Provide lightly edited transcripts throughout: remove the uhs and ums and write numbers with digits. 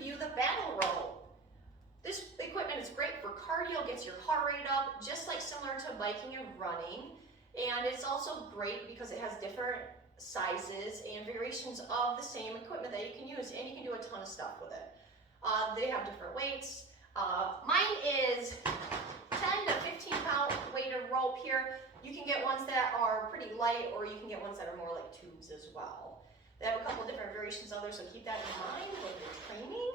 review the battle rope. This equipment is great for cardio, gets your heart rate up, just like similar to biking and running. And it's also great because it has different sizes and variations of the same equipment that you can use, and you can do a ton of stuff with it. They have different weights. Mine is 10 to 15 pound weighted rope here. You can get ones that are pretty light, or you can get ones that are more like tubes as well. They have a couple different variations of there, so keep that in mind when you're training,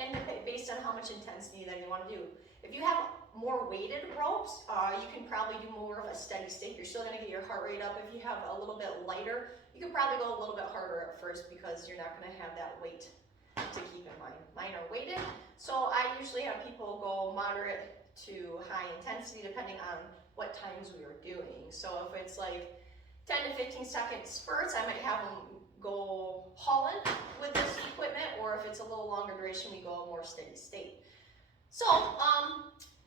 and based on how much intensity that you want to do. If you have more weighted ropes, you can probably do more of a steady state. You're still going to get your heart rate up. If you have a little bit lighter, you can probably go a little bit harder at first because you're not going to have that weight to keep in mind. Mine are weighted, so I usually have people go moderate to high intensity depending on what times we are doing. So if it's like 10 to 15 second spurts, I might have them go hauling with this equipment, or if it's a little longer duration, we go a more steady state. So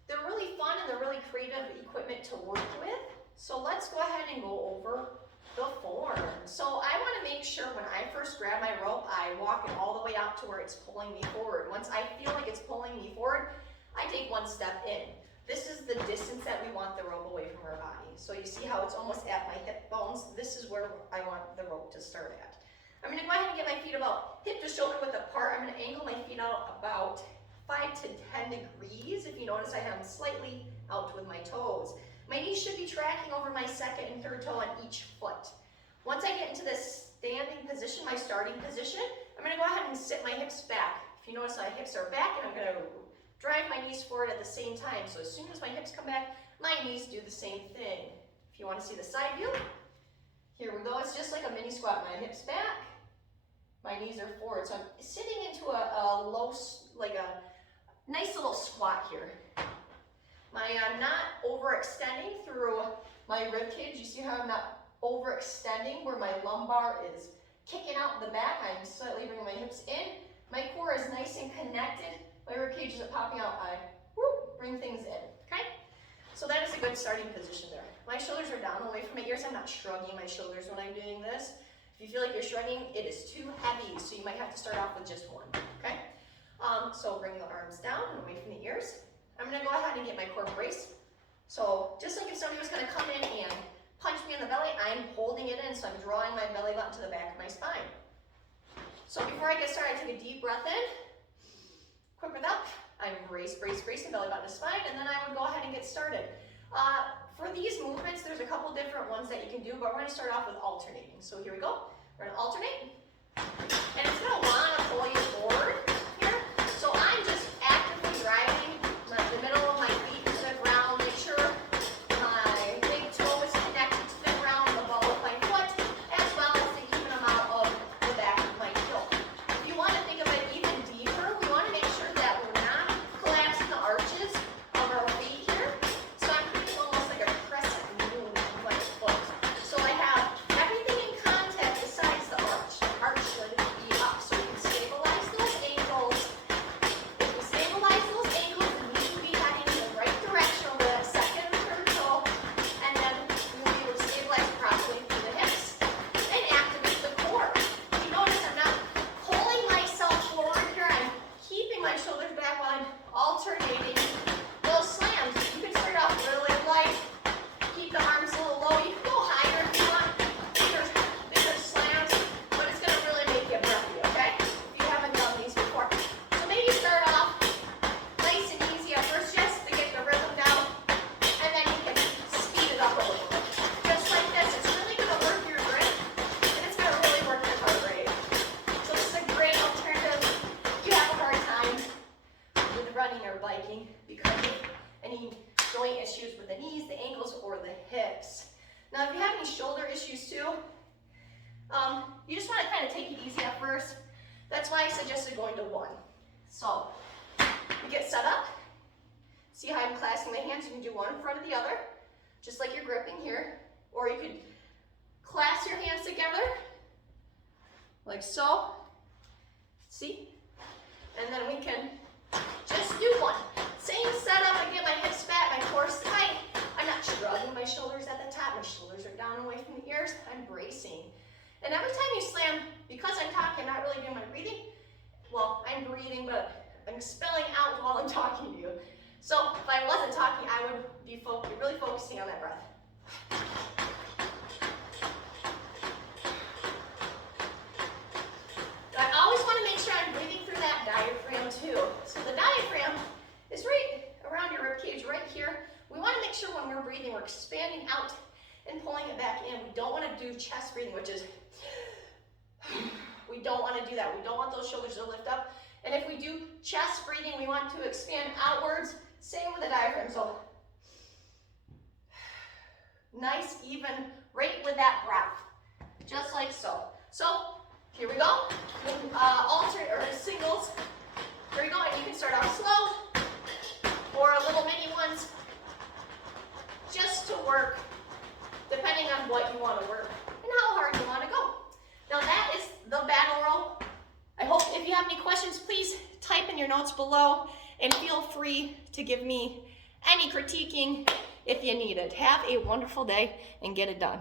they're really fun and they're really creative equipment to work with. So let's go ahead and go over the form. So I want to make sure when I first grab my rope, I walk it all the way out to where it's pulling me forward. Once I feel like it's pulling me forward, I take one step in. This is the distance that we want the rope away from our body. So you see how it's almost at my hip bones? This is where I want the rope to start at. I'm going to go ahead and get my feet about hip to shoulder width apart. I'm going to angle my feet out about 5 to 10 degrees. If you notice, I have them slightly out with my toes. My knees should be tracking over my second and third toe on each foot. Once I get into this standing position, my starting position, I'm going to go ahead and sit my hips back. If you notice, my hips are back, and I'm going to drive my knees forward at the same time. So as soon as my hips come back, my knees do the same thing. If you want to see the side view, here we go. It's just like a mini squat. My hips back, my knees are forward. So I'm sitting into a low, like a nice little squat here. I'm not overextending through my rib cage. You see how I'm not overextending where my lumbar is kicking out the back. I'm slightly bringing my hips in. My core is nice and connected. My rib cage isn't popping out. I bring things in, okay? So that is a good starting position there. My shoulders are down away from my ears. I'm not shrugging my shoulders when I'm doing this. If you feel like you're shrugging, it is too heavy, so you might have to start off with just one, okay? So bring the arms down and away from the ears. I'm going to go ahead and get my core braced. So just like if somebody was going to come in and punch me in the belly, I'm holding it in, so I'm drawing my belly button to the back of my spine. So before I get started, I take a deep breath in. Quick breath out. I'm brace, brace, brace, and belly button to spine, and then I would go ahead and get started. For these movements, there's a couple different ones that you can do, but we're going to start off with alternating. So here we go. We're going to alternate, and it's going to want to pull you forward here. So I'm just actively driving the middle of my feet to the ground. Make sure my big toe is connected to the ground, the ball of my foot, as well as the even amount of the back of my heel. If you want to think of it even deeper, we want to make sure that we're not collapsing the arches of our feet here. So I'm creating almost like a crescent moon of my foot. So I have everything in contact besides the arch. The arch should be up, so we can stabilize those ankles. If we stabilize those ankles, then we should be heading in the right direction over that second and third toe, and then we'll be able to stabilize properly through the hips and activate the core. You notice I'm not pulling myself forward here. I'm keeping my shoulders back while I'm alternating those slams. You can start off really light, keep the arms a little low. You can go higher if you want. Bigger slams, but it's going to really make you breathy, okay? If you haven't done these before. So maybe start off nice and easy at first just to get the rhythm down, and then you can speed it up a little bit. Just like this. It's really going to work your grip, and it's going to really work your heart rate. So this is a great alternative if you have a hard time with running or biking because of any joint issues with the knees, the ankles, or the hips. Now, if you have any shoulder issues too, you just want to kind of take it easy at first. That's why I suggested going to one. So, you get set up. See how I'm clasping my hands? You can do one in front of the other, just like you're gripping here. Or you could clasp your hands together, like so. See? And then we can just do one. Same setup. I get my hips back, my core tight. I'm not shrugging my shoulders at the top. My shoulders are down away from the ears. I'm bracing. And every time you slam, because I'm talking, not really doing my breathing, well, I'm breathing, but I'm expelling out while I'm talking to you. So if I wasn't talking, I would be really focusing on that breath. I always want to make sure I'm breathing through that diaphragm too. So the diaphragm is right around your ribcage, right here. We want to make sure when we're breathing, we're expanding out and pulling it back in. We don't want to do chest breathing, which is, we don't want to do that. We don't want those shoulders to lift up. And if we do chest breathing, we want to expand outwards. Same with the diaphragm. So nice, even rate with that breath, just like so. So here we go. Alternate or singles. Here we go. And you can start off slow or little mini ones, just to work depending on what you want to work and how hard you want to go. Now that is the battle row. I hope if you have any questions, please type in your notes below and feel free to give me any critiquing if you need it. Have a wonderful day and get it done.